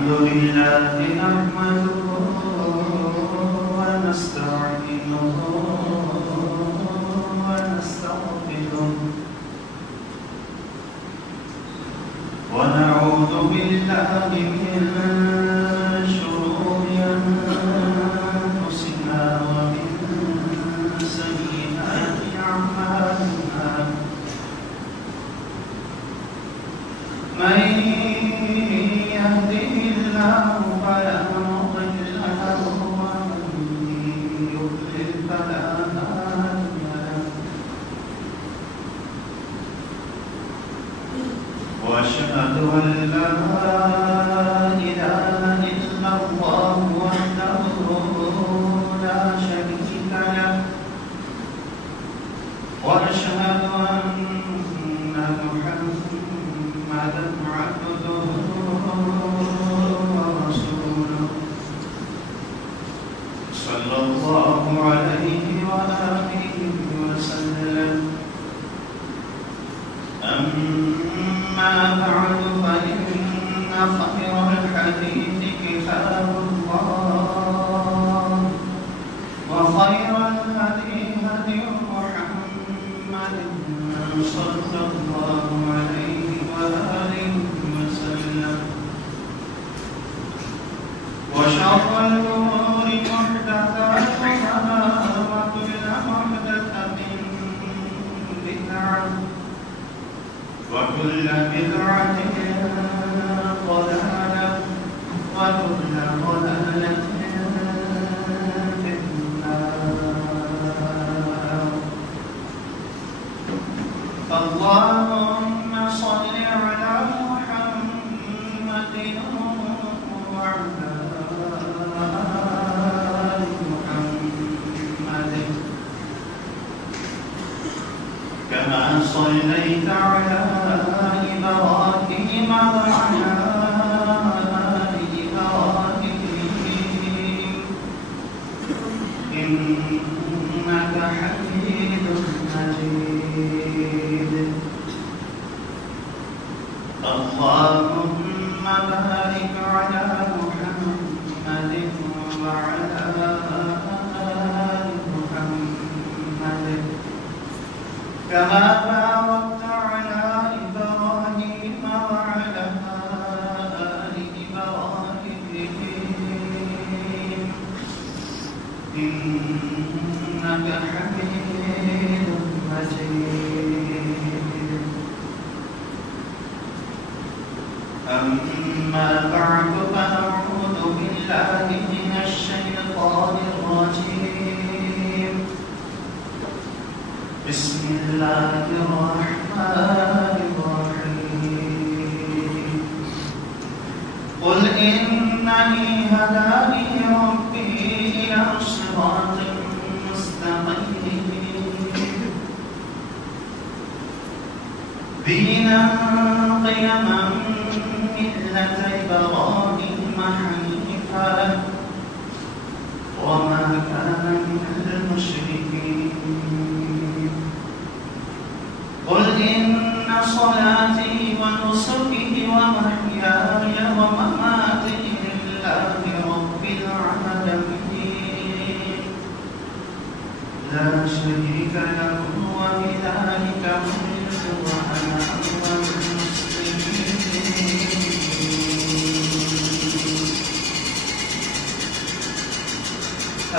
الحمد لله نحمده ونستعينه ونستغفره ونعوذ بالله من شرور أنفسنا ومن سيئات أعمالنا من يهده الله فلا مضل له ومن يضلل فلا هادي له وأشهد أن لا إله إلا الله وحده لا شريك له وأشهد أن محمدا عبده ورسوله صلى الله عليه وآله وسلم أما بعد فإن خير الحديث كتاب الله وخير الهدي هدي محمد صلى الله عليه وآله وسلم وشر الأمور محدثاتها وكل محدثة بدعة وكل بدعة ضلالة وكل ضلالة في النار. اللهم صل على محمد وعلى آل محمد كما صليت على إبراهيم وعلى آل إبراهيم إنك حميد مجيد. اللهم بارك على محمد وعلى آل محمد كما باركت على إبراهيم وعلى آل إبراهيم إنك حميد مجيد. أما بعد فأعوذ بالله من الشيطان الرجيم. بسم الله الرحمن الرحيم. قل إنني هداني ربي إلى صراط مستقيم دينا قيما ملة إبراهيم حنيفا وما كان من المشركين. قل إن صلاتي ونسكي ومحياي ومماتي لله رب العالمين لا شريك له وبذلك أمرت وأنا أول المسلمين.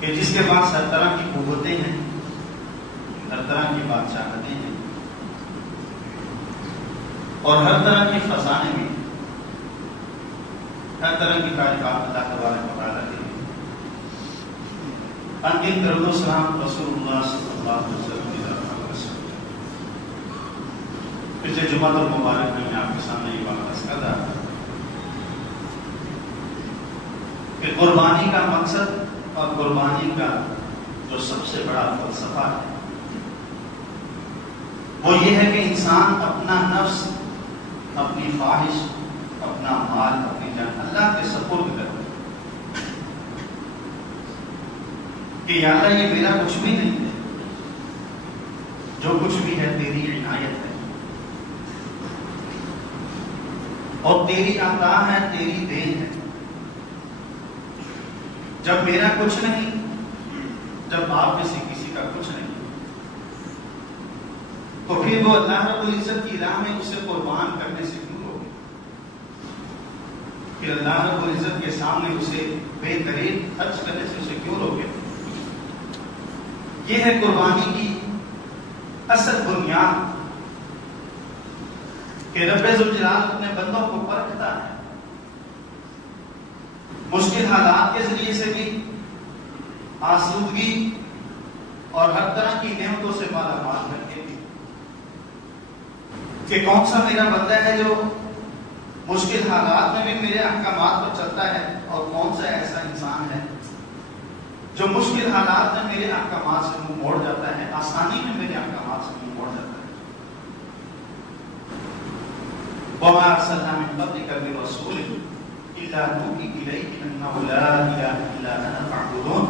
کہ جس کے پاس ہر طرح کی قوتیں ہیں، ہر طرح کی بادشاہتیں ہیں اور ہر طرح کی خزانے میں، ہر طرح کی تعریفات اللہ تبارک و تعالیٰ کے لیے۔ ان درود و سلام رسول اللہ صلی اللہ علیہ وسلم کی طرف پچھلے جمعہ اور مبارک میں آپ کے سامنے یہ بات عرض کر رہا تھا کہ قربانی کا مقصد اور قربانی کا جو سب سے بڑا فلسفہ ہے وہ یہ ہے کہ انسان اپنا نفس، اپنی خواہش، اپنا مال، اپنی جان اللہ کے سپرد کرے کہ یا اللہ یہ میرا کچھ بھی نہیں ہے، جو کچھ بھی ہے تیری عنایت ہے اور تیری عطا ہے، تیری دین ہے۔ جب میرا کچھ نہیں، جب آپ میں سے کسی کا کچھ نہیں، تو پھر وہ اللہ رب العزت کی راہ میں اسے قربان کرنے سے کیوں روکے؟ پھر اللہ رب العزت کے سامنے اسے بہترین خرچ کرنے سے اسے کیوں روکے؟ یہ ہے قربانی کی اصل بنیاد کہ رب ذوالجلال اپنے بندوں کو پرکھتا ہے، مشکل حالات کے ذریعے سے بھی، آسودگی اور ہر طرح کی نعمتوں سے مالا مال کر کے بھی، کہ کون سا میرا بندہ ہے جو مشکل حالات میں بھی میرے احکامات پر چلتا ہے اور کون سا ایسا انسان ہے جو مشکل حالات میں میرے احکامات سے منہ موڑ جاتا ہے، آسانی میں میرے احکامات سے منہ موڑ جاتا ہے۔ وَمَا أَرْسَلْنَا مِن قَبْلِكَ مِن رَّسُولٍ إِلَّا نُوحِي إِلَيْهِ أَنَّهُ لَا إِلَٰهَ إِلَّا أَنَا فَاعْبُدُونِ۔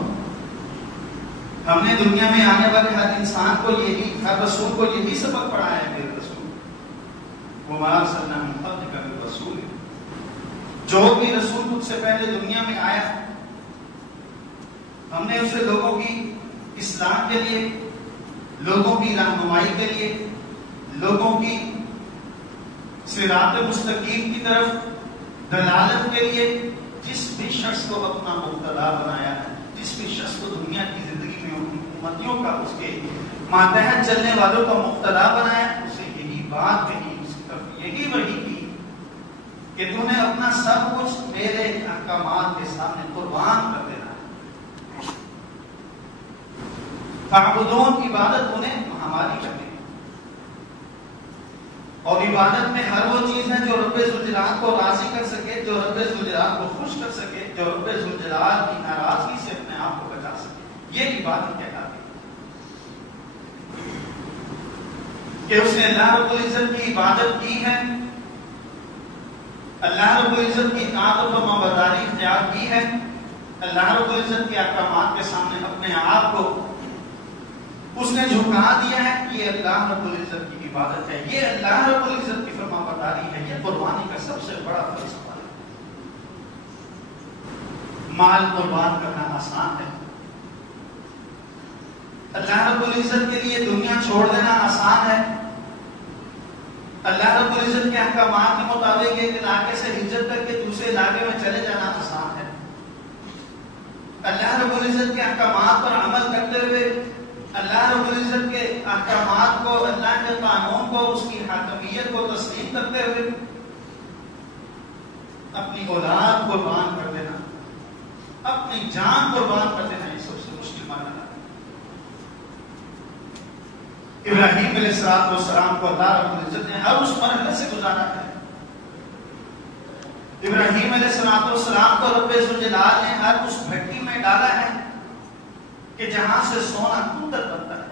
ہم نے دنیا میں آنے والے ہر انسان کو یہی، ہر رسول کو یہی سبق پڑھایا ہے میرے رسول۔ وَمَا أَرْسَلْنَا مِن قَبْلِكَ مِن رَّسُولٍ، جو بھی رسول مجھ سے پہلے دنیا میں آیا ہم نے اسے لوگوں کی اصلاح کے لیے، لوگوں کی رہنمائی کے لیے، لوگوں کی صراط مستقیم کی طرف دلالت کے لیے جس بھی شخص کو اپنا مقتدا بنایا ہے، جس بھی شخص کو دنیا کی زندگی میں امتیوں کا، اس کے ماتحت چلنے والوں کا مقتدا بنایا، اسے یہی بات کہی، اس کی طرف یہی وحی کی کہ تو نے اپنا سب کچھ میرے احکامات کے سامنے قربان کر دینا۔ فاعبدون، عبادت انہیں ہماری کرنی، اور عبادت میں ہر وہ چیز ہے جو رب ذوالجلال کو راضی کر سکے، جو رب ذوالجلال کو خوش کر سکے، جو رب ذوالجلال کی ناراضگی سے اپنے آپ کو بچا سکے، یہ عبادت کہلاتی ہے کہ اس نے اللہ رب العزت کی عبادت کی ہے، اللہ رب العزت کی اطاعت و فرمانبرداری اختیار کی ہے، اللہ رب العزت کے احکامات کے سامنے اپنے آپ کو اس نے جھکا دیا ہے۔ یہ اللہ رب العزت کی عبادت ہے، یہ اللہ رب العزت کی فرمانبرداری ہے، یہ قربانی کا سب سے بڑا فلسفہ ہے۔ مال قربان کرنا آسان ہے، اللہ رب العزت کے لیے دنیا چھوڑ دینا آسان ہے، اللہ رب العزت کے احکامات کے مطابق ایک علاقے سے ہجرت کر کے دوسرے علاقے میں چلے جانا آسان ہے، اللہ رب العزت کے احکامات پر عمل کرتے ہوئے، اللہ رب العزت کے احکامات کو، اللہ کے قانون کو، اس کی حاکمیت کو تسلیم کرتے ہوئے اپنی اولاد قربان کر دینا، اپنی جان قربان کر دینا، یہ سب سے مشکل مرحلہ ہے۔ ابراہیم علیہ السلام کو اللہ رب العزت نے ہر اس مرحلے سے گزارا ہے۔ ابراہیم علیہ السلام کو رب ذوالجلال نے ہر اس بھٹی میں ڈالا ہے کہ جہاں سے سونا کنکر بنتا ہے۔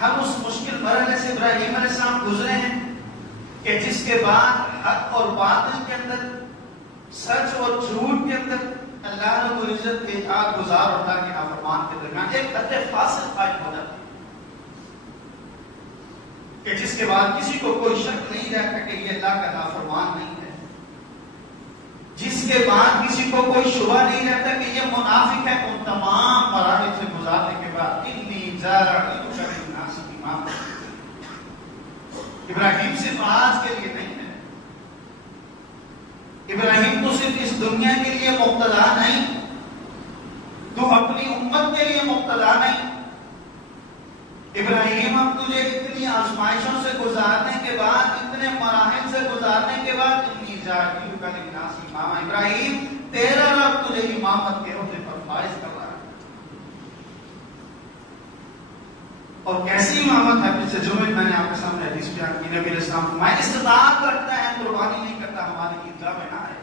ہم اس مشکل مرحلے سے ابراہیم علیہ السلام گزرے ہیں کہ جس کے بعد حق اور باطل کے اندر، سچ اور جھوٹ کے اندر، اللہ رب العزت کے اطاعت گزار اور اللہ کے نافرمان کے درمیان ایک خط فاصل قائم ہو جاتی ہے کہ جس کے بعد کسی کو کوئی شک نہیں رہتا کہ یہ اللہ کا نافرمان نہیں ہے، جس کے بعد کسی کو کوئی شبہ نہیں رہتا کہ یہ منافق ہے۔ ان تمام مراحل سے گزارنے کے بعد ابراہیم صرف آج کے لیے نہیں ہے، ابراہیم تو صرف اس دنیا کے لیے مقتدا نہیں، تم اپنی امت کے لیے مبتلا نہیں. ابراہیم اب تجھے اتنی آزمائشوں سے گزارنے کے بعد، اتنے مراحل سے گزارنے کے بعد ابراہیم تیرا رب تجھے امامت کے عہدے پر فائز کر رہا ہے. اور کیسی امامت ہے؟ پچھلے جمعے میں نے آپ کے سامنے حدیث بیان کی. نبی علیہ السلام فرمایا استطاعت رکھتا ہے، قربانی نہیں کرتا، ہماری عیدگاہ میں نہ آئے.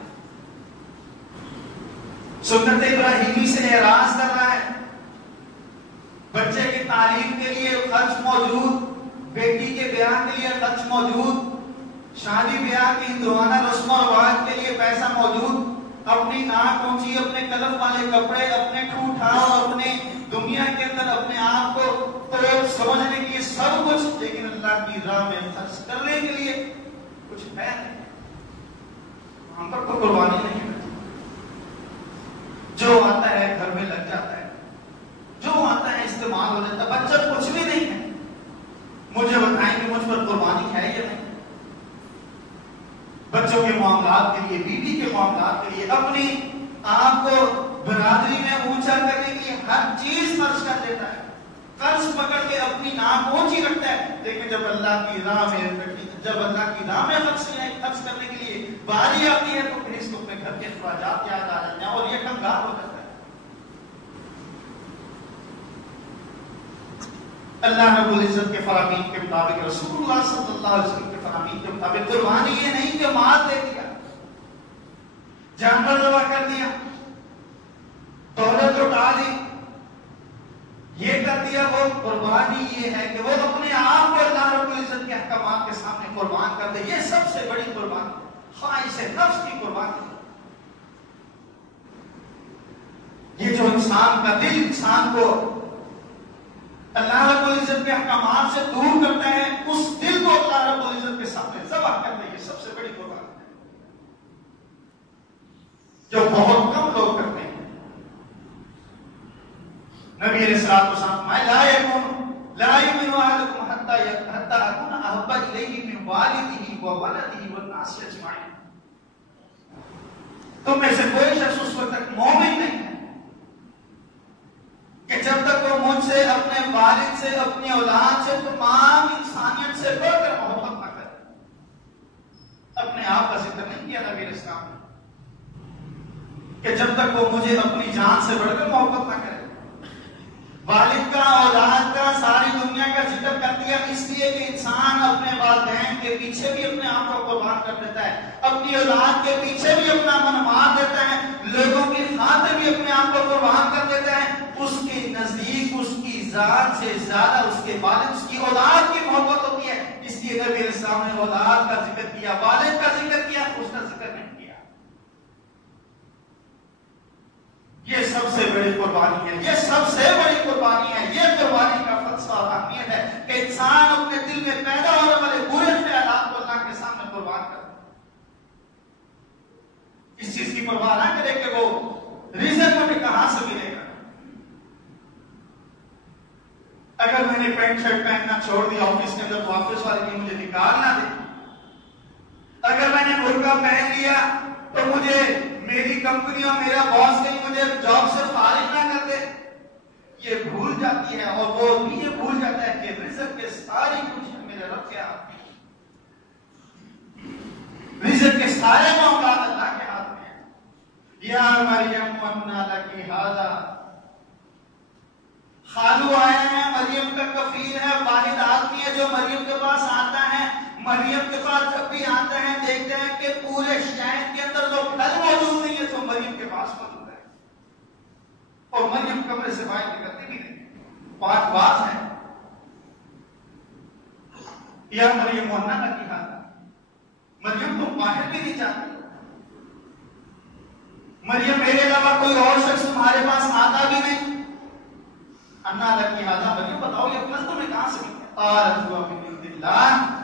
سنت ابراہیمی سے اعراض کر رہا ہے. بچے کی تعلیم کے لیے خرچ موجود، بیٹی کے بیاہ کے لیے خرچ موجود، شادی بیاہ کی ہندوانہ رسم و رواج کے لیے پیسہ موجود، اپنی ناک اونچی، اپنے کلف والے کپڑے، اپنے ٹھوٹھا اور اپنے دنیا کے اندر اپنے آپ کو تو سمجھنے کے لیے سب کچھ، لیکن اللہ کی راہ میں خرچ کرنے کے لیے کچھ ہے نہیں. ہم پر تو قربانی نہیں ہے. جو آتا ہے گھر میں لگ جاتا ہے، جو آتا ہے استعمال ہو جاتا ہے. بچت کچھ بھی نہیں ہے. مجھے بتائیں کہ مجھ پر قربانی ہے یا نہیں؟ بچوں کے معاملات کے لیے، بیوی کے معاملات کے لیے، اپنی آپ کو برادری میں اونچا کرنے کے لیے ہر چیز خرچ کر دیتا ہے. قرض پکڑ کے اپنی ناک اونچی رکھتا ہے. لیکن جب اللہ کی راہ میں خرچ کرنے کے لیے باری آتی ہے تو پھر اس کو اپنے گھر کے اخراجات یاد آ جاتے ہیں اور یہ کنگال ہو جاتا ہے. اللہ رب العزت کے فرامین کے مطابق، رسول اللہ صلی اللہ علیہ وسلم کے فرامین کے مطابق قربانی یہ نہیں کہ مال دے دیا، جانور ذبح کر دیا، دولت لٹا دی، یہ کر دیا. وہ قربانی یہ ہے کہ وہ اپنے آپ کو اللہ رب العزت کے احکامات کے سامنے قربان کر دے. یہ سب سے بڑی قربانی، خواہش نفس کی قربانی. یہ جو انسان کا دل انسان کو اللہ رب العزت کے احکامات سے دور کرتا ہے، اس دل کو اللہ رب العزت کے سامنے ذبح کر دے. یہ سب سے بڑی قربانی ہے جو بہت کم لوگ کرتے ہیں. نبی علیہ الصلوۃ والسلام فرمایا لا یؤمن احدکم حتی اکون احب الیہ من والدہ وولدہ والناس اجمعین. تم میں سے کوئی شخص اس وقت تک مومن نہیں ہے کہ جب تک وہ مجھ سے، اپنے والد سے، اپنی اولاد سے، تمام انسانیت سے بڑھ کر محبت نہ کرے. اپنے آپ کا ذکر نہیں کیا نبی علیہ السلام نے کہ جب تک وہ مجھے اپنی جان سے بڑھ کر محبت نہ کرے. والد کا، اولاد کا، ساری دنیا کا ذکر کر دیا اس لیے کہ انسان اپنے والدین کے پیچھے بھی اپنے آپ کو قربان کر دیتا ہے، اپنی اولاد کے پیچھے بھی اپنا من مار دیتا ہے، لوگوں کی خاطر بھی اپنے آپ کو قربان کر دیتا ہے. اس کے نزدیک اس کی ذات سے زیادہ اس کے والد، اس کی اولاد کی محبت ہوتی ہے. اس لیے نبی علیہ السلام نے اولاد کا ذکر کیا، والد کا ذکر کیا، اس کا ذکر نہیں کیا. یہ سب سے بڑی قربانی ہے، یہ سب سے بڑی قربانی ہے. یہ قربانی کا فلسفہ اور اہمیت ہے کہ انسان اپنے دل میں پیدا ہونے والے برے خیالات کو اللہ کے سامنے قربان کرے. اس چیز کی پرواہ نہ کرے کہ وہ رزق مجھے کہاں سے ملے گا. اگر میں نے پینٹ شرٹ پہننا چھوڑ دیا آفس کے اندر تو آفس والے کی مجھے نکال نہ دے. اگر میں نے برقع پہن لیا تو مجھے میری کمپنی اور میرا باس کہیں مجھے جاب سے فارغ نہ کر دے. یہ بھول جاتی ہے اور وہ بھی یہ بھول جاتا ہے کہ رزق کے ساری خوشیاں میرے رب کے ہاتھ میں، رزق کے سارے معاملات اللہ کے ہاتھ میں. یا مریم انا لکی ھذا، خالو آیا ہے، مریم کا کفیل ہے، واحد آدمی ہے جو مریم کے پاس آتا ہے. مریم کے پاس جب بھی آتے ہیں دیکھتے ہیں کہ پورے شہر کے اندر جو پھل موجود نہیں ہے جو مریم کے پاس موجود ہے، اور مریم کمرے سے باہر نکلتی بھی نہیں، پاک باز ہے. یا مریم انا لکی ھذا، مریم تم باہر بھی نہیں جاتی. مریم میرے علاوہ کوئی اور شخص تمہارے پاس آتا بھی نہیں. انا لکی ھذا، مریم بتاؤ یہ پھل تمہیں کہاں سے ملتا؟ قالت هو من عند اللہ،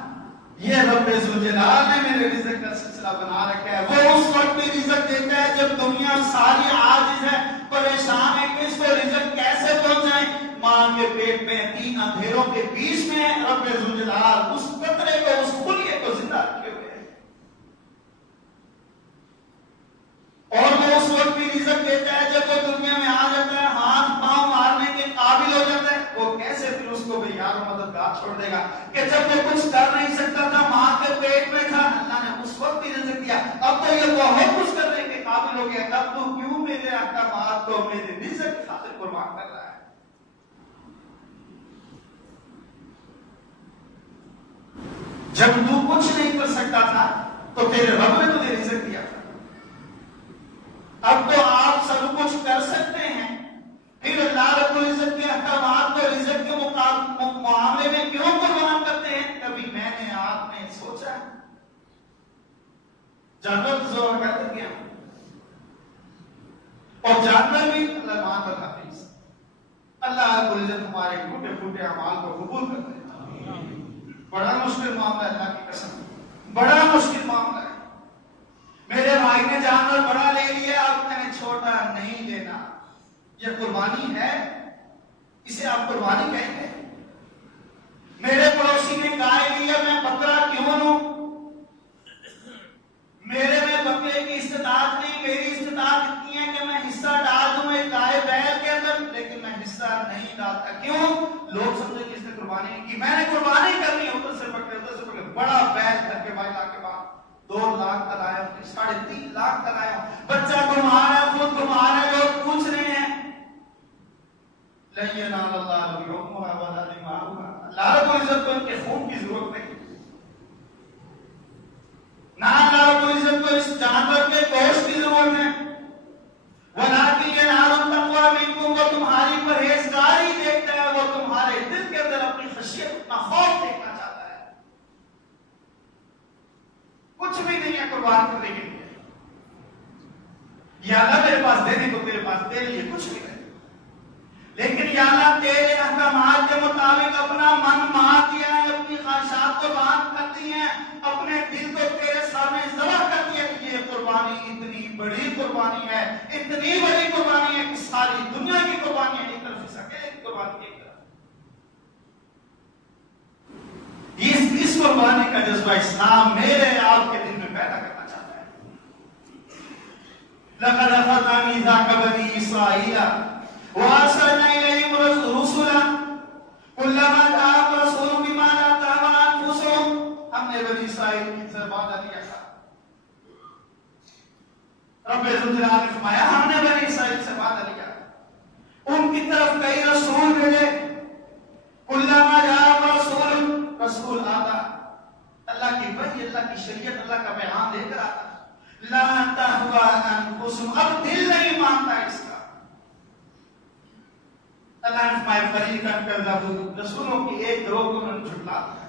یہ رب ذوالجلال نے میرے رزق کا سلسلہ بنا رکھا ہے. وہ اس وقت بھی رزق دیتا ہے جب دنیا ساری عاجز ہے، پریشان ہے کہ اس کو رزق کیسے پہنچائیں. ماں کے پیٹ میں 3 اندھیروں کے بیچ میں رب ذوالجلال اس قطرے کو، اس خلیے کو زندہ رکھے ہوئے ہیں. اور وہ اس وقت بھی رزق دیتا ہے جب وہ دنیا میں آ جاتا ہے. ہاں چھوڑ دے گا کہ جب وہ کچھ کر نہیں سکتا تھا، ماں کے پیٹ میں تھا، اللہ نے اس وقت بھی رزق دیا، اب تو یہ بہت کچھ کرنے کے قابل ہو گیا، تب تو کیوں میرے احکامات کو میرے رزق کی خاطر قربان کر رہا ہے؟ جب تو کچھ نہیں کر سکتا تھا تو تیرے رب نے تجھے رزق دیا تھا، اب تو آپ سب کچھ کر سکتے ہیں، پھر اللہ رب العزت کے احکامات کو رزق کے معاملے میں کیوں قربان کرتے ہیں؟ کبھی میں نے آپ نے سوچا؟ جانور زور کر دیا، اور جانور بھی اللہ مان پر حافظ، اللہ رب العزت ہمارے ٹوٹے پھوٹے اعمال کو قبول کرتے ہیں۔ بڑا مشکل معاملہ ہے، اللہ کی قسم بڑا مشکل معاملہ ہے۔ میرے بھائی نے جانور بڑا لے لیا، اب میں نے چھوٹا نہیں لینا، یہ قربانی ہے؟ اسے آپ قربانی کہیں گے؟ میرے پڑوسی نے گائے لیا، میں بکرا کیوں لوں؟ میرے میں بکرے کی استطاعت نہیں، میری استطاعت اتنی ہے کہ میں حصہ ڈال دوں ایک گائے بیل کے اندر، لیکن میں حصہ نہیں ڈالتا۔ کیوں؟ لوگ سمجھے کہ اس نے قربانی نہیں کی، میں نے قربانی کرنی ہے، ادھر سے پکڑے بڑا بیل گھر کے باہر لا کے بعد 2 لاکھ کا لایا، 3.5 لاکھ کا لایا، بچہ گھما رہا ہے، خود گھما رہا ہے، لوگ پوچھ رہے ہیں لَن يَنَالَ اللَّهَ لُحُومُهَا وَلَا دِمَاؤُهَا، اللہ رب العزت کو ان کے خون کی ضرورت نہیں، نہ اللہ رب العزت کو اس جانور کے گوشت کی ضرورت ہے، وَلَٰكِنْ يَنَالُ التَّقْوَىٰ مِنكُمْ، وہ تمہاری پرہیزگاری دیکھتا ہے، وہ تمہارے دل کے اندر اپنی خشیت، اپنا خوف دیکھنا چاہتا ہے۔ کچھ بھی نہیں ہے قربان کرنے کے لیے، یا اللہ میرے پاس دینے کو تیرے پاس تیرے لیے کچھ بھی نہیں، لیکن یا اللہ تیرے احکامات کے مطابق اپنا من مار دیا ہے، اپنی خواہشات کو باندھ کر دی ہیں، اپنے دل کو تیرے سامنے ذبح کر دیا کہ یہ قربانی اتنی بڑی قربانی ہے، اتنی بڑی قربانی ہے کہ ساری دنیا کی قربانی ایک طرف حصہ ہے، ایک قربانی ایک طرف۔ اس قربانی کا جذبہ اسلام میرے آپ کے دل میں پیدا کرنا چاہتا ہے۔ لَقَدْ أَخَذْنَا مِيثَاقَ بَنِي إِسْرَائِيلَ وَأَرْسَلْنَا إِلَيْهِمْ رُسُلًا كُلَّمَا جَاءَهُمْ رَسُولٌ بِمَا لَا تَهْوَىٰ أَنفُسُهُمْ، ہم نے بنی اسرائیل کی طرف وعدہ لیا تھا، رب ذوالجلال نے فرمایا ہم نے بنی اسرائیل سے وعدہ لیا، ان کی طرف کئی رسول بھیجے، كُلَّمَا جَاءَهُمْ رَسُولٌ، رسول آتا اللہ کی وحی، اللہ کی شریعت، اللہ کا پیغام لے کر آتا، لَا تَهْوَىٰ أَنفُسُهُمْ، اب دل نہیں مانتا اس کا، اللہ نے فرمایا فریقاً کذبوا، رسولوں کی ایک گروہ کو انہوں نے جھٹلا دیا،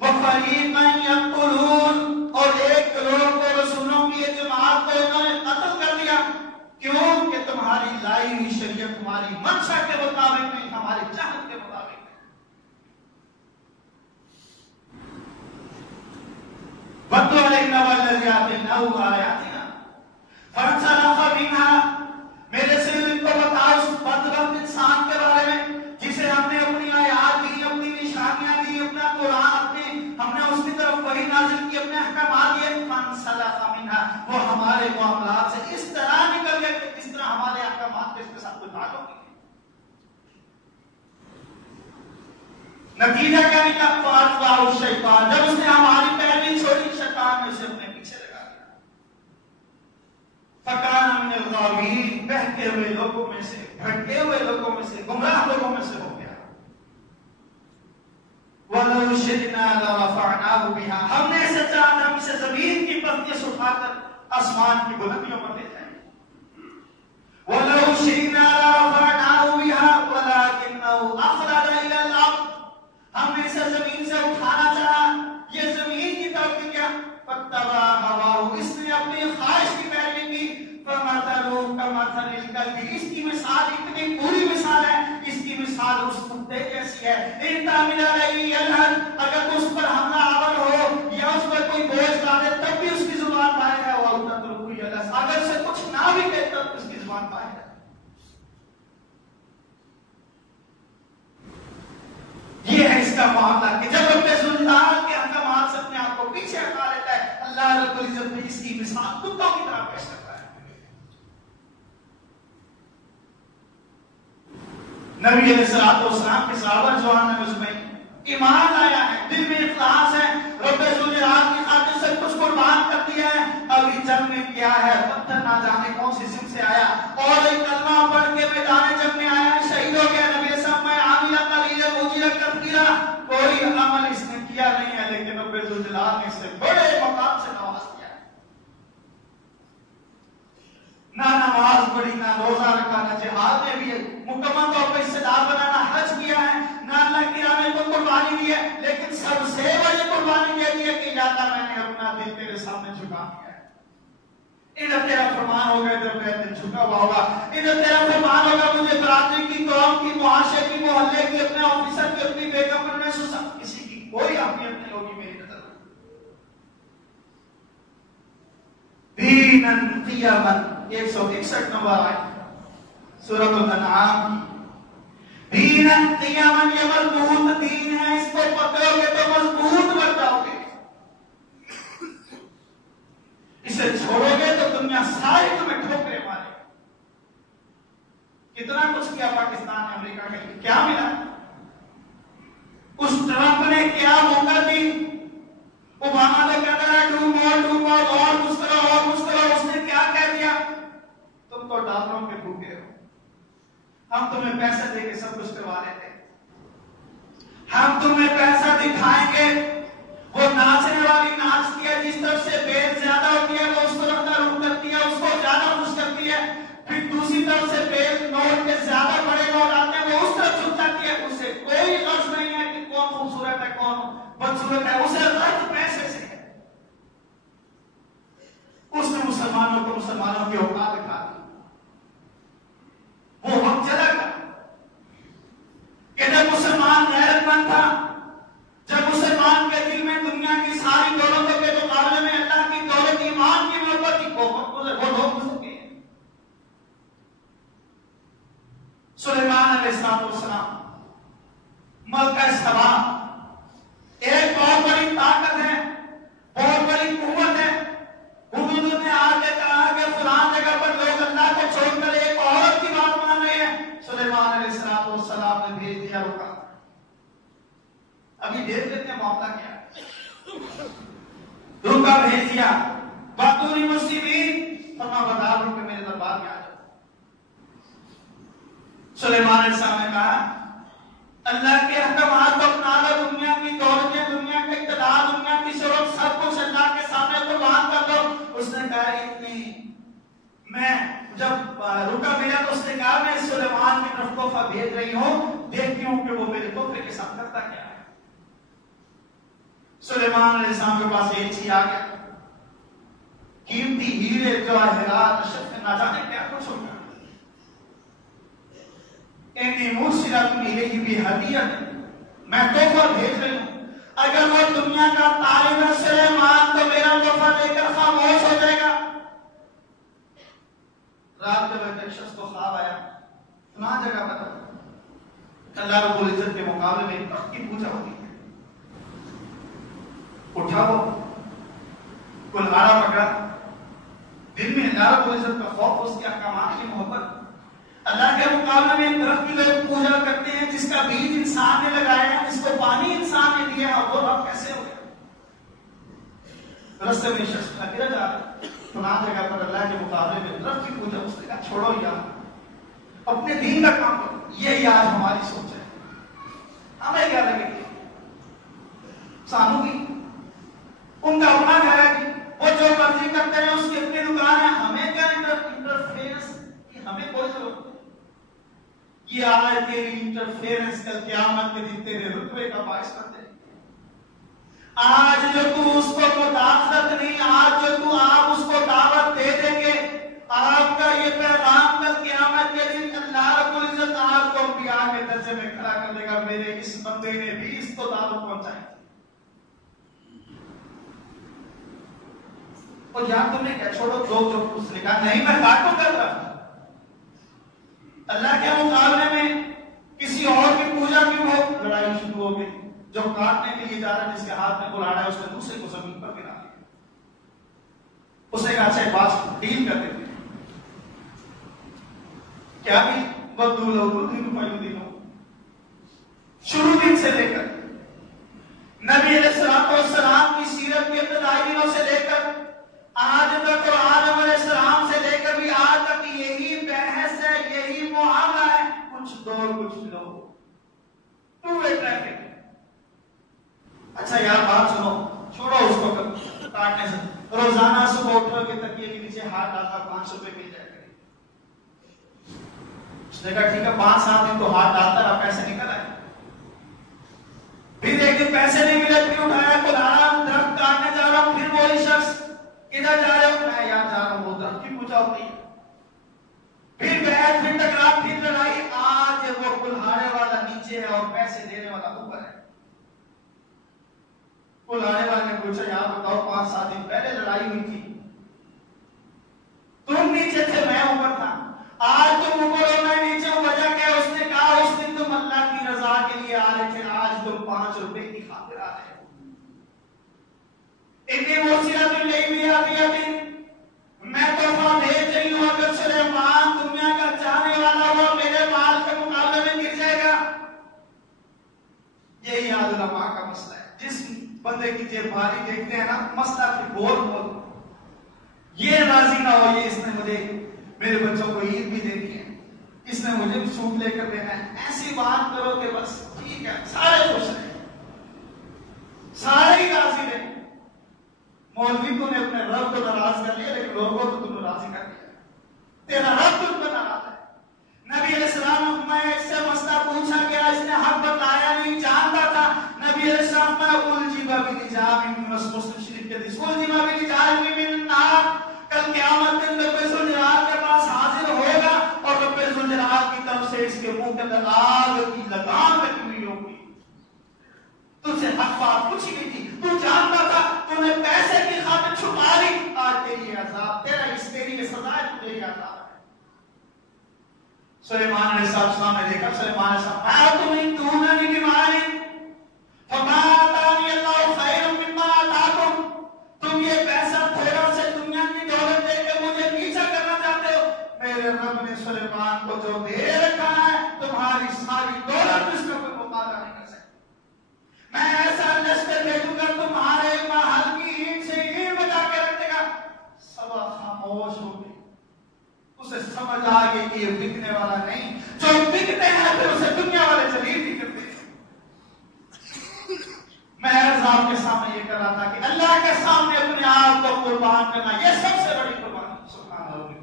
وفریقاً یقتلون، اور ایک گروہ کو، رسولوں کی ایک جماعت کو انہوں نے قتل کر دیا، کیوں کہ تمہاری لائی ہوئی شریعت تمہاری منشا کے مطابق نہیں، ہماری چاہت کے مطابق نہیں۔ وَاتْلُ عَلَيْهِمْ نَبَأَ الَّذِي آتَيْنَاهُ آيَاتِنَا فَانسَلَخَ مِنْهَا، میرے سے ان کو بتاؤ اس بدبخت انسان کے بارے میں جسے ہم نے اپنی آیات دی، اپنی نشانیاں دی، اپنا قرآن ہم نے اس کی طرف وحی نازل کی، اپنے احکامات دیے، فَانسَلَخَ مِنْهَا، وہ ہمارے معاملات سے اس طرح نکل گئے کہ اس طرح ہمارے احکامات کے ساتھ کوئی تعلق نہیں۔ نتیجہ کیا نکلا؟ فَأَتْبَعَهُ الشَّيْطَانُ، جب اس نے ہماری پیروی چھوڑی، شیطان نے اسے اپنے پیچھے لگا دیا، فَكَانَ مِنَ الْغَاوِينَ، بہتے ہوئے لوگوں میں سے، بھٹکے ہوئے لوگوں میں سے، گمراہ لوگوں میں سے ہو گیا۔ وَلَوْ شِئْنَا لَرَفَعْنَاهُ بِهَا، ہم نے ایسا چاہا ہم اسے زمین کی پستیوں سے اٹھا کر آسمان کی بلندیوں پر لے جائیں۔ وَلَوْ شِئْنَا لَرَفَعْنَاهُ بِهَا وَلَٰكِنَّهُ أَخْلَدَ إِلَى الْأَرْضِ، ہم نے اسے زمین سے اٹھانا چاہا، یہ زمین کی طرف گیا، فَاتَّبَعَ هَوَاهُ، اس نے اپنی خواہش کی پیروی کی، فَمَثَلُهُ كَمَثَلِ الْكَلْبِ، اس کی مثال اتنی بری مثال ہے، اس کی مثال اس کتے جیسی ہے، إِن تَحْمِلْ عَلَيْهِ يَلْهَثْ، اگر تو اس پر حملہ آور ہو یا اس پر کوئی بوجھ ڈالے تب بھی اس کی زبان باہر ہے، وَأَوْ تَتْرُكْهُ يَلْهَث، اگر سے کچھ نہ بھی کہے تب اس کی زبان باہر ہے۔ یہ ہے اس کا معاملہ کہ جب اپنے ذوالجلال کے احکامات سے اپنے آپ کو پیچھے ہٹا لیتا ہے، اللہ رب العزت نے اس کی مثال کتوں کی طرح پیش کرتا ہے۔ نبی علیہ السلام کے صحابہ جوان مجمعین ایمان آیا ہے، دل میں اخلاص ہے، رب ذوالجلال کی خاطر سب کچھ قربان کر دیا ہے، ابھی جنگ میں کیا ہے، پتھر نہ جانے کون سی سم سے آیا اور ایک کلمہ پڑھ کے میدان جنگ میں آیا، شہید ہو گیا۔ نبی صاحب میں عاملہ قلیل مجیرہ کثیرہ، کوئی عمل اس نے کیا نہیں ہے، لیکن رب ذوالجلال نے اسے بڑے مقام سے نواز دیا ہے۔ نہ نماز پڑھی، نہ روزہ رکھا، نہ جہاد میں بھی مکمل طور پر حصہ دار بنانا، حج کیا ہے، نہ اللہ کی راہ میں کوئی قربانی دی ہے، لیکن سب سے بڑی قربانی یہ دی ہے کہ یا اللہ میں نے اپنا دل تیرے سامنے جھکا دیا ہے۔ ادھر تیرا فرمان ہوگا، ادھر میرا دل جھکا ہوا ہوگا، ادھر تیرا فرمان ہوگا، مجھے برادری کی، قوم کی، معاشرے کی، محلے کی، اپنے آفیسر کی، اپنی بیگم پر میں کسی کی کوئی اہمیت نہیں ہوگی میری نظر میں۔ دیناً قیاماً 161 نمبر آیت سورۃ الانعام کی، دیناً قیاماً، یہ مضبوط دین ہے، اس کو پکڑو گے تو مضبوط بن جاؤ گے، اسے چھوڑو گے تو دنیا ساری تمہیں ٹھوکریں مارے۔ کتنا کچھ کیا پاکستان نے امریکہ کے لیے، کیا ملا؟ اس ٹرمپ نے کیا موقع دی؟ اوباما تو کہتا ہے ڈو مور اور کچھ کرو، اس نے کیا کہہ دیا؟ تم تو ڈالروں کے بھوکے ہو، ہم تمہیں پیسے دے کے سب کچھ کروا لیتے، ہم تمہیں پیسہ دکھائیں گے، وہ ناچنے والی ناچتی ہے، جس طرف سے بیل زیادہ ہوتی ہے وہ اس طرف کا رخ کرتی ہے، اس کو زیادہ خوش کرتی ہے، پھر دوسری طرف سے بیل نوٹ کے زیادہ بڑے نوٹ آتے ہیں وہ اس طرف جھک جاتی ہے، اسے کوئی غرض نہیں ہے کہ کون خوبصورت ہے کون بدصورت ہے، اسے غرض پیسے سے ہے۔ اس نے مسلمانوں کی اوقات دکھا دی، وہ وقت چلا گیا کہ جب مسلمان غیرت مند تھا، جب مسلمان کے دل میں دنیا کی ساری دولتوں کے مقابلے میں اللہ کی دولت، ایمان کی محبت کی وہ لوگ گزر گئے۔ سلیمان علیہ السلام ملکہ سبا ایک بہت بڑی طاقت ہے، بہت بڑی قوت ہے، حدود نے آ کے کہا کہ فلاں جگہ پر لوگ اللہ کو چھوڑ کر ایک عورت کی بات مان رہے ہیں، سلیمان علیہ السلام نے بھیج دیا رکا۔ ابھی دیکھ لیتے ہیں معاملہ کیا ہے، رکا بھیج دیا، بطوری مسلمین فرما بتا دوں کہ میرے دربار میں آ جاؤ۔ سلیمان علیہ السلام نے کہا اللہ کے احکامات کو اپنا لو، دنیا کی دولتیں، دنیا کا اقتدار، دنیا کی شہرت، سب کچھ اللہ کے سامنے قربان کر دو۔ اس نے کہا اتنی، میں جب رکا ملا تو اس نے کہا میں سلیمان کی طرف تحفہ بھیج رہی ہوں، دیکھتی ہوں کہ وہ میرے تحفے کے ساتھ کرتا کیا ہے۔ سلیمان علیہ السلام کے پاس ایک چیز آ گیا، قیمتی ہیرے، جواہرات، اشرف، نہ جانے کیا کچھ ہوگا۔ انی مرسلۃ الیہ بہدیہ، میں تحفہ بھیج رہی ہوں، اگر وہ دنیا کا طالب ہے سلیمان تو میرا تحفہ لے کر خاموش ہو جائے گا۔ رات کے وقت ایک شخص کو خواب آیا، فلاں جگہ پر اللہ رب العزت کے مقابلے میں تخت کی پوجا ہوتی ہے۔ اٹھا وہ کلہاڑا پکڑا، دل میں اللہ رب العزت کا خوف، اس کے احکامات کی محبت، اللہ کے مقابلے میں درخت کی لوگ پوجا کرتے ہیں جس کا بیج انسان نے لگایا ہے، جس کو پانی انسان نے دیا ہے، وہ رب کیسے ہو گیا؟ رستے میں شخص اکیلا جا رہا ہے، فلاں جگہ پر اللہ کے مقابلے میں درخت کی پوجا، اس نے کہا چھوڑو یار، اپنے دین کا کام کرو۔ یہ آج ہماری سوچ ہے، ہمیں کیا لگے گی سانو کی، ان کا اپنا گھر ہے کہ وہ جو مرضی کرتے ہیں، اس کی اپنی دکان ہے، ہمیں کیا انٹرفیئرنس کی ہمیں کوئی ضرورت نہیں۔ یہ آج تیری انٹرفیئرنس کل قیامت کے دن تیرے رتبے کا باعث بن جائے۔ آج جو تو اس کو مداخلت نہیں، آج جو تو آپ اس کو دعوت دے دیں گے، آپ کا یہ پیغام کل قیامت کے دن اللہ رب العزت آپ کو انبیاء کے درجے میں کھڑا کر دے گا، میرے اس بندے نے بھی اس کو دعوت پہنچائی۔ اور یہاں تم نے کیا چھوڑو دو، جو اس نے کہا نہیں میں کاٹوں کر رہا، اللہ کے مقابلے میں کسی اور کی پوجا کی ہو، لڑائی شروع ہو گئی۔ جو کاٹنے کے لیے جا رہا ہے، جس کے ہاتھ میں کلاڑا ہے، اس نے دوسرے کو زمین پر گرا دیا۔ اس نے کہا اچھا بات ڈیل کر دیتے ہیں، کیا بھی بدو لو دن پایو دنوں، شروع دن سے لے کر نبی علیہ السلام کی سیرت کے ابتدائی دنوں سے لے کر آج تک اور آدم علیہ السلام سے لے کر بھی آج تک یہی بحث ہے، یہی معاملہ ہے، کچھ دو کچھ لو، ٹو وے ٹریفک۔ اچھا یار بات سنو، چھوڑو اس کو کاٹنے سے، روزانہ صبح اٹھو کے تکیے کے نیچے ہاتھ ڈالتا 500 روپے مل جائے گا۔ اس نے کہا ٹھیک ہے 5-7 دن تو ہاتھ ڈالتا رہا، پیسے نکل آئے۔ پھر ایک دن پیسے نہیں ملے، پھر اٹھایا کو لانا درخت کاٹنے جا رہا ہوں، پھر وہی شخص کدھر جا رہے ہو؟ میں یاد جا رہا ہوں، وہ درخت کی پوچھا ہوتی ہے۔ پھر بحث، پھر ٹکراو، پھر لڑائی، آج وہ کلہاڑے والا نیچے ہے اور پیسے دینے والا اوپر ہے۔ کلہاڑے والے نے پوچھا یار بتاؤ 5-7 دن پہلے لڑائی ہوئی تھی، تم نیچے تھے میں اوپر تھا، آج تم اوپر اور میں نیچے ہوں، وجہ کیا ہے؟ اس نے کہا اس دن تم اللہ کی رضا کے لیے آ رہے تھے، آج تم 5 روپے کی خاطر آ رہے ہو۔ اتنی موسیقی تو نہیں بھی آتی ابھی، میں تحفہ بھیج رہی ہوں، اگر سلیمان دنیا کا چاہنے والا ہوا میرے مال کے مقابلے میں گر جائے گا۔ یہی یاد علماء کا مسئلہ ہے، جس بندے کی جیب بھاری دیکھتے ہیں نا، مسئلہ پھر بول یہ راضی نہ ہو، یہ اس نے مجھے میرے بچوں کو عید بھی دینی ہے، اس نے مجھے سوٹ لے کر دینا ہے، ایسی بات کرو کہ بس ٹھیک ہے سارے خوش رہیں، سارے ہی راضی رہیں۔ مولوی تو نے اپنے رب کو ناراض کر لیا، لیکن لوگوں کو تم نے راضی کر دیا، تیرا رب تم پر ناراض ہے۔ نبی علیہ السلام میں اس سے مسئلہ پوچھا گیا، اس نے حق بتایا نہیں، جانتا تھا۔ نبی علیہ السلام میں الجیبا بلجام من مسلم شریف کے حدیث، الجیبا بلجام من النار، کل قیامت دن رب ذوالجلال کے پاس حاضر ہوگا اور رب ذوالجلال کی طرف سے اس کے منہ کے اندر آگ کی لگام رکھی ہوئی ہوگی۔ تجھ سے حق بات پوچھی گئی تھی، تو جانتا تھا، تو نے پیسے کی خاطر چھپا لی، آج تیری عذاب، تیرا اس تیری کی سزا ہے، تجھے یہ عذاب ہے۔ سلیمان علیہ السلام نے دیکھا، سلیمان علیہ السلام آتمین دوننی بیماری فما آتانی اللہ خیر مما آتاکم، تم یہ پیسہ تھوڑا سے دنیا کی دولت دے کے مجھے پیچھا کرنا چاہتے ہو، میرے رب نے سلیمان کو جو دے رکھا ہے تمہاری ساری دولت اس کا کوئی مقابلہ نہیں کر سکتی۔ میں ایسا لشکر بھیجوں گا تمہارے محل کی اینٹ سے اینٹ بجا کے رکھ دے گا۔ سبا خاموش ہو گئی، اسے سمجھ آ گئی کہ یہ بکنے والا نہیں، جو بکتے ہیں پھر اسے دنیا والے ذلیل نہیں کرتے۔ میں آپ کے سامنے یہ کر رہا تھا کہ اللہ کے سامنے اپنے آپ کو قربان کرنا یہ سب سے بڑی قربانی۔ سبحان اللہ۔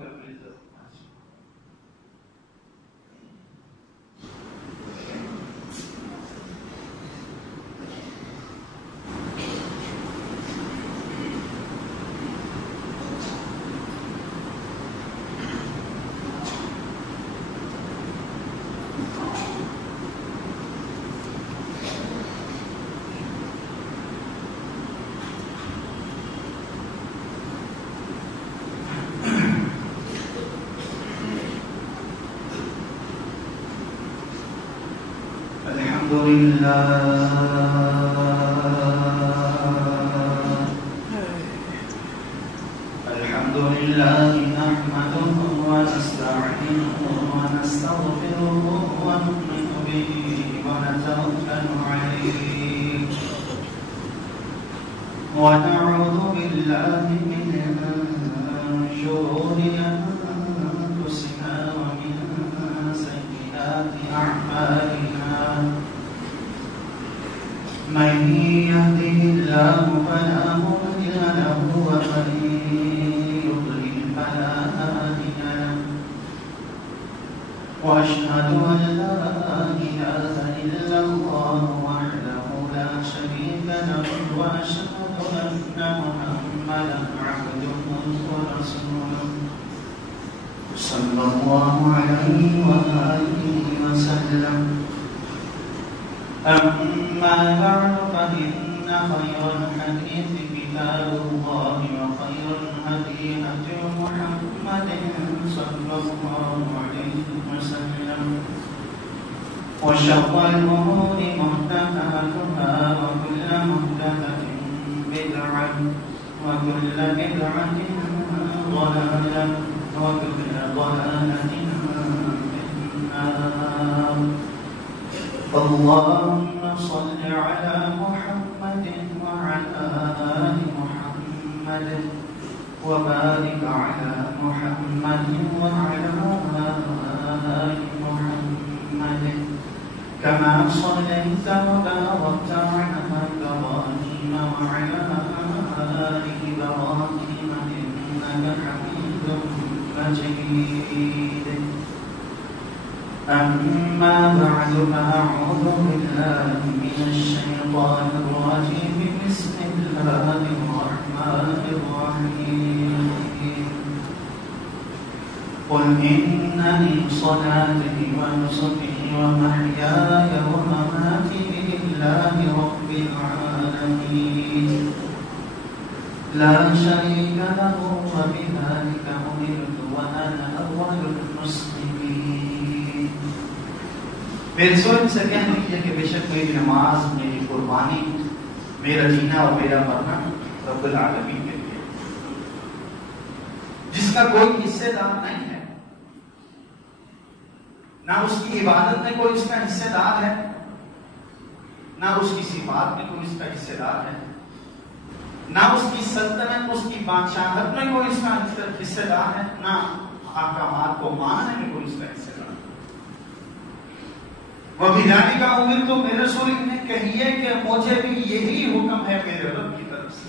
الحمد لله نحمده ونستعينه ونستغفره ونؤمن به ونتوكل عليه ونعوذ بالله من شرور أنفسنا ومن سيئات أعمالنا، من يهده الله فلا مضل له ومن يضلل فلا هادي له، وأشهد أن لا إله إلا الله وحده لا شريك له، وأشهد أن محمدا عبده ورسوله صلى الله عليه وآله وسلم. أما بعد فإن خير الحديث كتاب الله وخير الهدي هدي محمد صلى الله عليه وسلم، وشر الأمور محدثاتها وكل محدثة بدعة وكل بدعة ضلالة وكل ضلالة في النار. اللهم صل على محمد محمد وبارك على محمد وعلى آل محمد كما صليت وباركت على إبراهيم وعلى آل إبراهيم إنك حميد مجيد. أما بعد فأعوذ بالله من الشيطان الرجيم. بسم الله الرحمن الرحيم. قل إنني صلاتي ونسكي ومحياي ومماتي لله رب العالمين لا شريك له وبذلك أمرت وأنا أول المسلمين. میرے سوچ سے کہہ دیجیے کہ بے شک میری نماز، میری قربانی، میرا جینا اور میرا مرنا رب العالمین کے لیے، جس کا کوئی حصے دار نہیں ہے، نہ اس کی عبادت میں کوئی اس کا حصے دار ہے، نہ اس کی صفات میں کوئی اس کا حصے دار ہے، نہ اس کی سلطنت، اس کی بادشاہت میں کوئی اس کا حصے دار ہے، نہ احکامات کو ماننے میں کوئی اس کا حصے دار ہے. وہ بھیجانے کا امر تو میرے رسول نے کہیے کہ مجھے بھی یہی حکم ہے میرے رب کی طرف سے،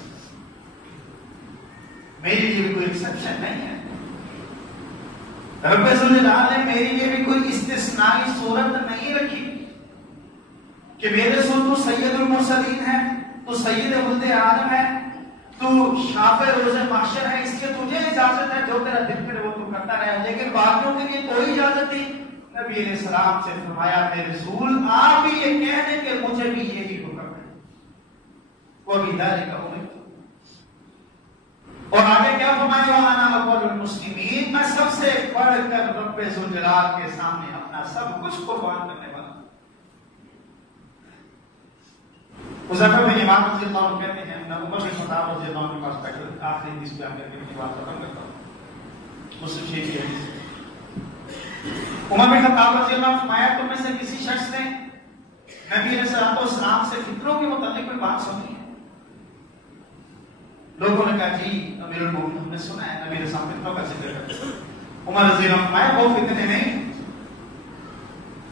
میرے لیے بھی کوئی ایکسپشن نہیں ہے. رب ذوالجلال نے میرے لیے بھی کوئی استثنائی صورت نہیں رکھی کہ میرے رسول تو سید المرسلین ہے، تو سید ولد آدم ہے، تو شافع روز محشر ہے، اس لیے تجھے اجازت ہے جو تیرا دل کرے وہ تو کرتا رہے. لیکن باقیوں کے لیے کوئی اجازت نہیں. نبی علیہ السلام سے فرمایا میرے رسول آپ بھی یہ کہہ دیں کہ مجھے بھی یہی حکم ہے. وہ بھی داری کا حکم. اور آگے کیا فرمایا وانا اول المسلمین، میں سب سے بڑھ کر رب ذوالجلال کے سامنے اپنا سب کچھ قربان کرنے والا. حذیفہ بن یمان رضی اللہ عنہ کہتے ہیں میں عمر بن خطاب رضی اللہ عنہ کے پاس بیٹھا آخری حدیث بیان کر کے اپنی بات ختم کرتا ہوں. مسلم شریف کی حدیث. عمر بن خطاب رضی اللہ عنہ فرمایا تم میں سے کسی شخص نے نبی علیہ السلام سے فطروں کے متعلق کوئی بات سنی ہے؟ لوگوں نے کہا جی امیر المومنین ہم نے سنا ہے نبی علیہ السلام فطروں کا ذکر کرتے ہیں. عمر رضی اللہ عنہ فرمایا وہ فتنے نہیں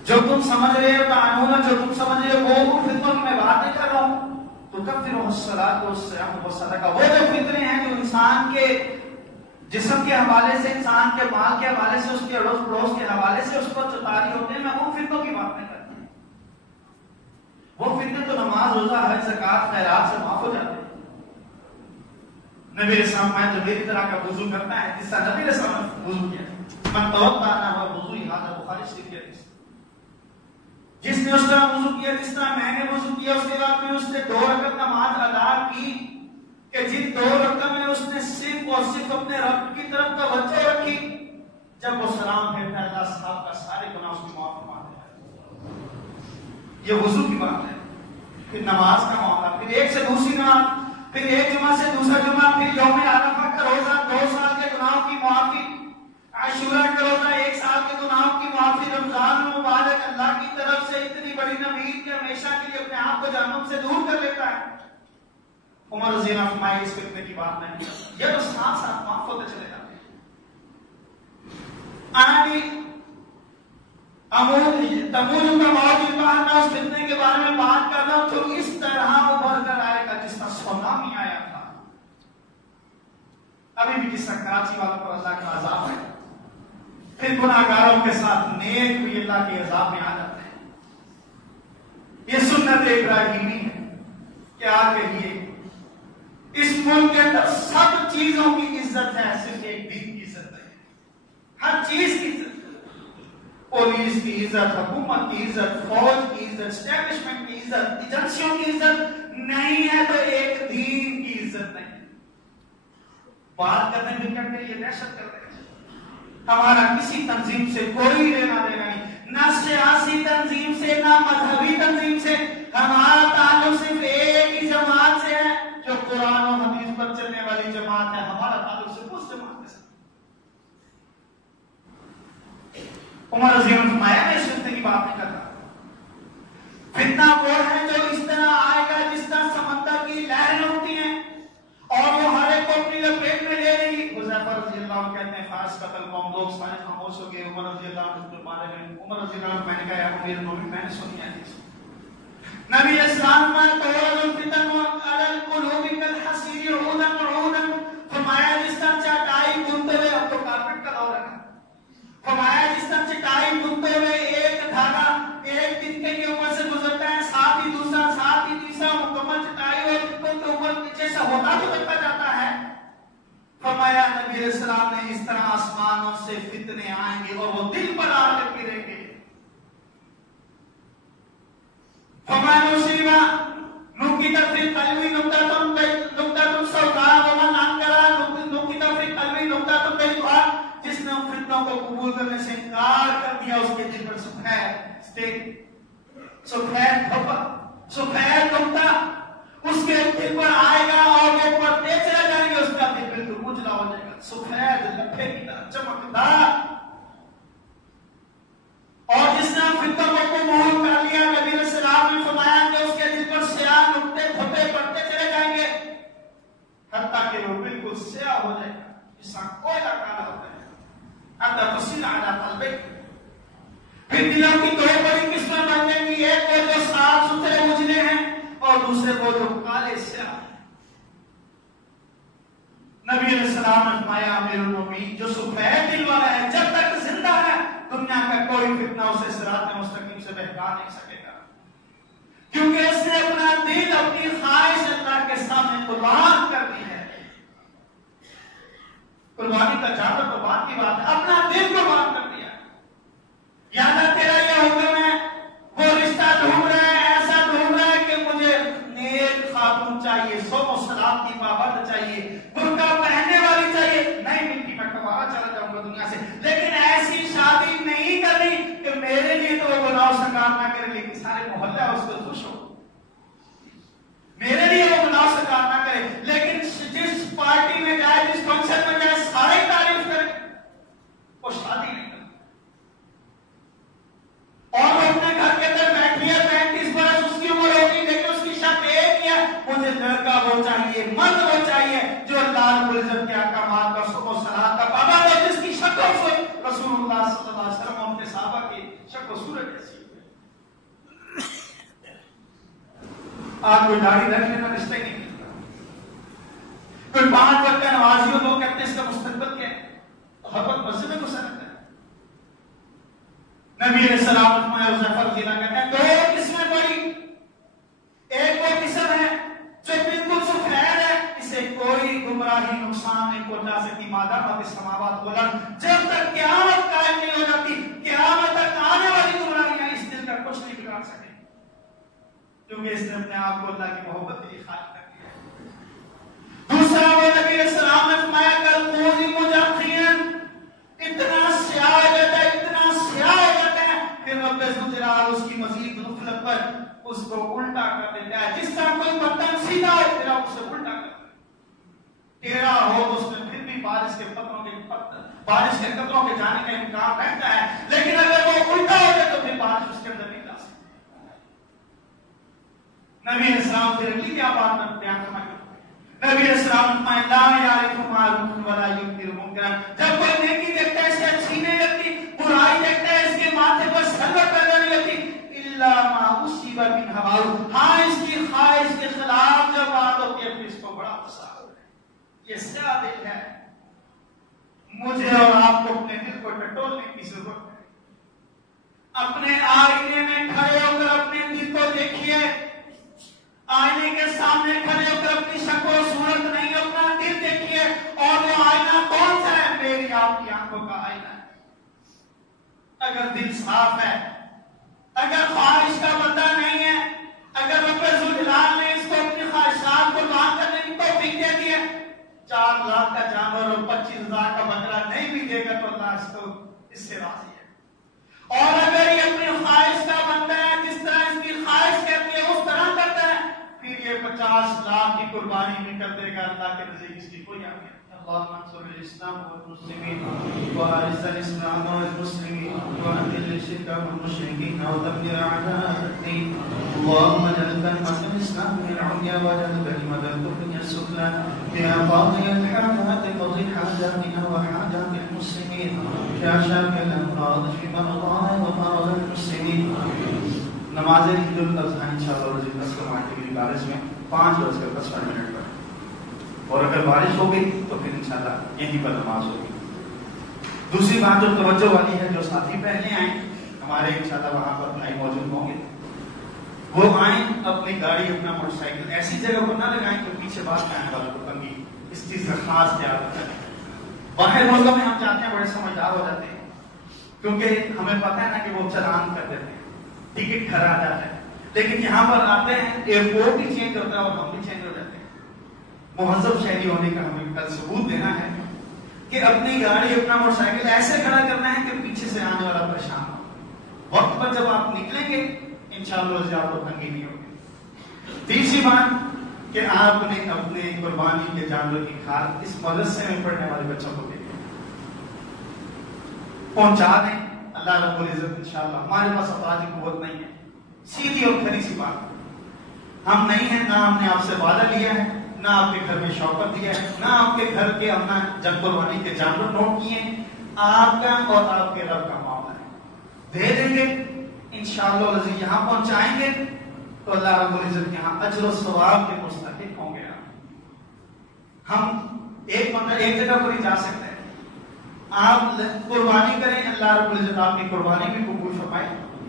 جو تم سمجھ رہے ہو قانون، جو تم سمجھ رہے ہو وہ فتنوں کی میں بات نہیں کر رہا ہوں. تو کفروا الصلاۃ والصیام والصدقہ، وہ جو فتنے ہیں جو انسان کے جسم کے حوالے سے، انسان کے مال کے حوالے سے، اس کے اڑوس پڑوس کے حوالے سے اس پر جو طاری ہوتے ہیں، میں ان فتنوں کی بات نہیں کرتا. وہ فتنے تو نماز، روزہ، حج، زکات، خیرات سے معاف ہو جاتے ہیں. نبی علیہ السلام میں جو میری طرح کا وضو کرتا ہے جس طرح نبی علیہ السلام نے وضو کیا، من توضأ نحو وضوء هذا بخاری شریف کی حدیث. جس نے اس طرح وضو کیا جس طرح میں نے وضو کیا، اس کے بعد میں اس نے 2 رکعت نماز ادا کی کہ جن 2 رکعت میں اس نے صرف اور صرف اپنے رب کی طرف توجہ رکھی، جب وہ سلام پھیرتا ہے اللہ صاحب کا سارے گناہ اس کی معاف فرما دیتا ہے. یہ وضو کی بات ہے. پھر نماز کا معاملہ، پھر ایک سے دوسری نماز، پھر ایک جمعہ سے دوسرا جمعہ، پھر یوم عرفہ کا روزہ، 2 سال کے گناہوں کی معافی، عاشورہ کا روزہ، 1 سال کے گناہوں کی معافی، رمضان مبارک اللہ کی طرف سے اتنی بڑی نوید کہ ہمیشہ کے لیے اپنے آپ کو جہنم سے دور کر لیتا ہے. عمر رضی اللہ عنہ فرمائے اس فتنے کی بات نہیں کرتا، یہ تو ساتھ ساتھ معاف ہوتے چلے جاتے ہیں. تمول کا موت میں اس فتنے کے بارے میں بات کر رہا ہوں تو اس طرح ابھر کر آئے گا جس طرح سونامی آیا تھا. ابھی بھی جس طرح کراچی والوں پر اللہ کا عذاب ہے، پھر گناہگاروں کے ساتھ نیک بھی اللہ کے عذاب میں آ جاتے ہیں. یہ سنت ابراہیمی ہے کہ آپ کے لیے اس ملک کے اندر سب چیزوں کی عزت ہے، صرف ایک دین کی عزت ہے. ہر چیز کی عزت، پولیس کی عزت، حکومت کی عزت، فوج کی عزت، اسٹیبلشمنٹ کی عزت، ایجنسیوں کی عزت نہیں ہے تو ایک دین کی عزت نہیں. بات کرنے میں کیا کہ یہ دہشت کرتے ہیں. ہمارا کسی تنظیم سے کوئی لینا دینا نہیں، نہ سیاسی تنظیم سے نہ مذہبی تنظیم سے. ہمارا تعلق صرف ایک ہی جماعت سے ہے جو قرآن و حدیث پر چلنے والی جماعت ہے. ہمارا تعلق صرف اس جماعت کے ساتھ. عمر رضی اللہ عنہ فرمایا میں اس فتنے کی بات نہیں کرتا. فتنہ وہ ہے جو اس طرح آئے گا جس طرح سمندر کی لہریں ہوتی ہیں اور وہ ہر ایک کو اپنی 50 قتل قوم، لوگ سارے خاموش ہو گئے. عمر رضی اللہ عنہ کے بارے میں عمر رضی اللہ عنہ میں نے کہا یا امیر المومنین میں نے سنی ہے حدیث. نبی اسلام میں تعرض الفتن علی القلوب کالحصیر عودا وعودا، فرمایا جس طرح چٹائی بنتے ہوئے، اب تو کارپیٹ کا دور ہے، فرمایا جس طرح چٹائی بنتے ہوئے ایک دھاگا ایک تنکے کے اوپر سے گزرتا ہے، ساتھ ہی دوسرا، ساتھ ہی تیسرا، مکمل چٹائی اور تنکوں کے اوپر پیچھے سے ہوتا تو چلتا جاتا ہے. فرمایا نبی علیہ السلام نے اس طرح آسمانوں سے فتنے آئیں گے اور وہ دل پر آ کر گریں گے. فرمایا مصیبہ نکتہ فی قلبی نکتہ سوداء ومن انکر نکتہ فی قلبی نکتہ بیضاء، جس نے ان فتنوں کو قبول کرنے سے انکار کر دیا اس کے دل پر سفید نکتہ اس کے دل پر آئے گا اور وہ پڑھتے چلے جائیں گے، اس کا دل بالکل اجلا ہو جائے گا، سفید لٹھے کی طرح چمکدار. اور جس نے فتنوں کو قبول کر لیا، نبی علیہ السلام نے فرمایا کہ اس کے دل پر سیاہ نقطے دھبے پڑتے چلے جائیں گے حتیٰ کہ وہ بالکل سیاہ ہو جائے گا، جس کا کوئلہ کالا ہوتا ہے. حتیٰ تصل علی قلبک، پھر دلوں کی دو بڑی قسمیں بن جائیں گی، ایک وہ جو صاف ستھرے اجلے ہیں اور دوسرے وہ جو کالے سیاہ. نبی علیہ السلام نے فرمایا امیر المومنین جو سفید دل والا ہے جب تک زندہ ہے دنیا کا کوئی فتنہ اسے صراط مستقیم سے بہکا نہیں سکے گا، کیونکہ اس نے اپنا دل اپنی خواہش اللہ کے سامنے قربان کر دی ہے. قربانی کا جانور تو بات کی بات ہے، اپنا دل قربان کر دیا. یا نہ تیرا یہ حکم ہے وہ رشتہ ڈھونڈ رہا ہے، ایسا ڈھونڈ رہا ہے کہ مجھے نیک خاتون چاہیے، صوم و صلاۃ کی پابند چاہیے، برقع پہننے والی چاہیے، نہیں ملتی میں کمارا چلا جاؤں گا دنیا سے، لیکن ایسی شادی نہیں کرنی کہ میرے لیے تو وہ گناہ سنگار نہ کرے لیکن سارے محلہ اس کو خوش ہو. میرے لیے وہ گناہ سنگار نہ کرے لیکن جس پارٹی میں جائے، جس فنکشن میں جائے، سارے تعریف کرے، وہ شادی نہیں کرے. اور وہ اپنے گھر کے اندر بیٹھی ہے 35 برس اس کی عمر ہوگی لیکن اس کی شک ایک ہی ہے، مجھے لڑکا وہ چاہیے، مرد وہ چاہیے جو اللہ رب العزت کے احکامات کا صوم و صلاۃ کا پابند ہو، جس کی شکل سے رسول اللہ صلی اللہ علیہ وسلم اور ان کے صحابہ کی شکل و صورت ایسی ہے. آج کوئی داڑھی رکھ لینا رشتہ ہی نہیں ملتا، کوئی 5 وقت کا نمازی ہو، لوگ کہتے ہیں اس کا مستقبل کیا ہے، ہر وقت مسجد میں گھسا رہتا ہے. نبی علیہ السلام نے فرمایا حذیفہ رضی اللہ عنہ کہتے ہیں دو قسمیں پڑی، ایک وہ قسم ہے جو بالکل سفید ہے، اسے کوئی گمراہی نقصان نہیں پہنچا سکتی مادام السماوات والارض، جب تک قیامت قائم نہیں ہو جاتی، قیامت تک آنے والی گمراہیاں اس دل کا کچھ نہیں بگاڑ سکے، کیونکہ اس نے اپنے آپ کو اللہ کی محبت کے لیے خالق کر دیا. دوسرا وہ نبی علیہ السلام نے فرمایا کل موزی مجاخین، اتنا سیاہ ہو جاتا ہے، اتنا سیاہ ہو جاتا ہے، پھر رب ذوالجلال اس کی مزید غفلت پر اس کو الٹا کر دیتا ہے. جس طرح کوئی برتن سیدھا ہے پھر آپ اسے الٹا کر دیتا ہے، ٹیڑھا ہو تو اس میں پھر بھی بارش کے قطروں کے جانے کا امکان رہتا ہے، لیکن اگر وہ الٹا ہو جائے تو پھر بارش اس کے اندر نہیں جا سکتی. نبی علیہ السلام پھر اگلی کیا بات میں بیان فرمایا، نبی علیہ السلام فرمایا لا یعرف معروف ولا ینکر منکرا، جب کوئی نیکی دیکھتا ہے اسے اچھی نہیں لگتی، برائی دیکھتا ہے اس کے ماتھے پر سلوٹ پیدا نہیں لگتی، الا ما اصیب من ہوا، ہاں اس کی خواہش کے خلاف جب بات ہوتی ہے پھر اس کو بڑا غصہ آتا ہے. یہ سیاہ دل ہے. مجھے اور آپ کو اپنے دل کو ٹٹولنے کی ضرورت ہے. اپنے آئینے میں کھڑے ہو کر اپنے دل کو دیکھیے، آئینے کے سامنے کھڑے ہو کر اپنی شکل و صورت نہیں اپنا دل دیکھیے، اور وہ آئینہ کون سا ہے؟ میری آپ کی آنکھوں کا آئینہ ہے. اگر دل صاف ہے، اگر خواہش کا بندہ نہیں ہے، اگر رب ذوالجلال نے اس کو اپنی خواہشات قربان کرنے کی توفیق دے دی ہے، 4 لاکھ کا جانور اور 25,000 کا بکرا نہیں بھی دے گا تو اللہ اس سے راضی ہے. اور اگر یہ اپنی خواہش کا بندہ ہے، جس طرح اس کی خواہش کہتی ہے اس طرح کرتا ہے، پھر یہ 50 لاکھ کی قربانی نہیں کر دے گا، اللہ کے نزدیک اس کی کوئی اہمیت. اللهم انصر الاسلام والمسلمين واعز الاسلام والمسلمين واذل الشرك والمشركين ودمر اعداء الدين. اللهم اجعل كلمة الاسلام العليا واجعل كلمة الكفر السفلى. يا قاضي الحاجات قضي حاجاتنا وحاجات المسلمين العالمين يا شافي الأمراض اشف مرضانا ومرضى المسلمين. نماز عید الاضحیٰ انشاءاللہ رضی اللہ عنہ کی بارش میں 5:10 پر، اور اگر بارش ہو گئی تو پھر انشاءاللہ یہیں پر نماز ہوگی. دوسری بات جو توجہ والی ہے، جو ساتھی پہلے آئیں ہمارے انشاءاللہ وہاں پر بھائی موجود ہوں گے، وہ آئیں اپنی گاڑی اپنا موٹر سائیکل ایسی جگہ پر نہ لگائیں کہ پیچھے بات میں آنے والوں کو تنگی. اس چیز کا خاص خیال رکھیں. باہر ملکوں میں ہم جاتے ہیں بڑے سمجھدار ہو جاتے ہیں، کیونکہ ہمیں پتہ ہے نا کہ وہ چلان کر دیتے ہیں، ٹکٹ کھرا جاتا ہے. لیکن یہاں پر آتے ہیں ایئرپورٹ بھی چینج ہوتا ہے اور ہم بھی چینج ہو جاتے ہیں. مہذب شہری ہونے کا ہمیں کل ثبوت دینا ہے کہ اپنی گاڑی اپنا موٹر سائیکل ایسے کھڑا کرنا ہے کہ پیچھے سے آنے والا پریشان ہو. وقت پر جب آپ نکلیں گے انشاءاللہ آپ کو تنگی نہیں ہوگی. تیسری بات کہ آپ نے اپنے قربانی کے جانور کی کھال اس مدرسے میں پڑھنے والے بچوں کو دے دیں، پہنچا دیں. اللہ رب العزت انشاءاللہ. ہمارے پاس افراد کی قوت نہیں ہے، سیدھی اور کھری سی بات. ہم نہیں ہیں، نہ ہم نے آپ سے وعدہ لیا ہے، نہ آپ کے گھر میں شوقت دیا ہے، نہ آپ کے گھر کے ہم نے جب قربانی کے جانور نوٹ کیے ہیں. آپ کا اور آپ کے رب کا معاملہ ہے. دے دیں گے انشاءاللہ العزیز. یہاں پہنچائیں گے تو اللہ رب العزت یہاں اجر و ثواب کے مستحق ہوں گے. ہم ایک جگہ پر ہی جا سکتے ہیں. آپ قربانی کریں، اللہ رب العزت آپ کی قربانی بھی قبول فرمائے،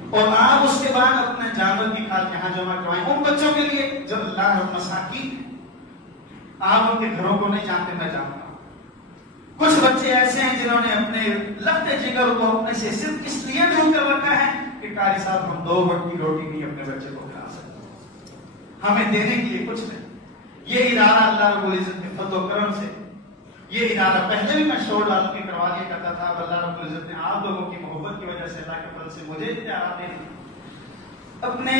اور آپ اس کے بعد اپنے جانور کی کھال یہاں جمع کروائیں ان بچوں کے لیے جو اللہ مساکین. آپ ان کے گھروں کو نہیں جانتے، میں جانتا ہوں. کچھ بچے ایسے ہیں جنہوں نے اپنے لگتے جگر کو اپنے سے صرف اس لیے دور کر رکھا ہے کہ قاری صاحب ہم 2 وقت کی روٹی نہیں اپنے بچے کو کھلا سکتے، ہمیں دینے کے لیے کچھ نہیں. یہ ادارہ اللہ رب العزت کے فضل و کرم سے، یہ ادارہ پہلے بھی میں شور ڈال کے کروا دیا کرتا تھا، اللہ رب العزت نے آپ لوگوں کی محبت کی وجہ سے، اللہ کے فضل سے مجھے اختیارات دے. اپنے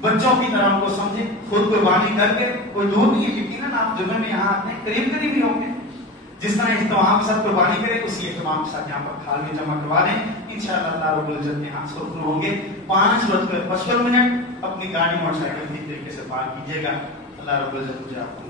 بچوں کی طرح ان کو سمجھیں. خود قربانی کر کے کوئی دور نہیں ہے، یقیناً آپ جمعے میں یہاں آتے ہیں قریب قریب ہی ہوں گے. جس طرح اہتمام کے ساتھ قربانی کرے اسی اہتمام کے ساتھ یہاں پر کھال بھی جمع کروا دیں. انشاءاللہ اللہ رب العزت یہاں سرخرو ہوں گے. 5:55 اپنی گاڑی موٹر سائیکل ٹھیک طریقے سے پارک کیجیے گا. اللہ رب العزت مجھے آپ کو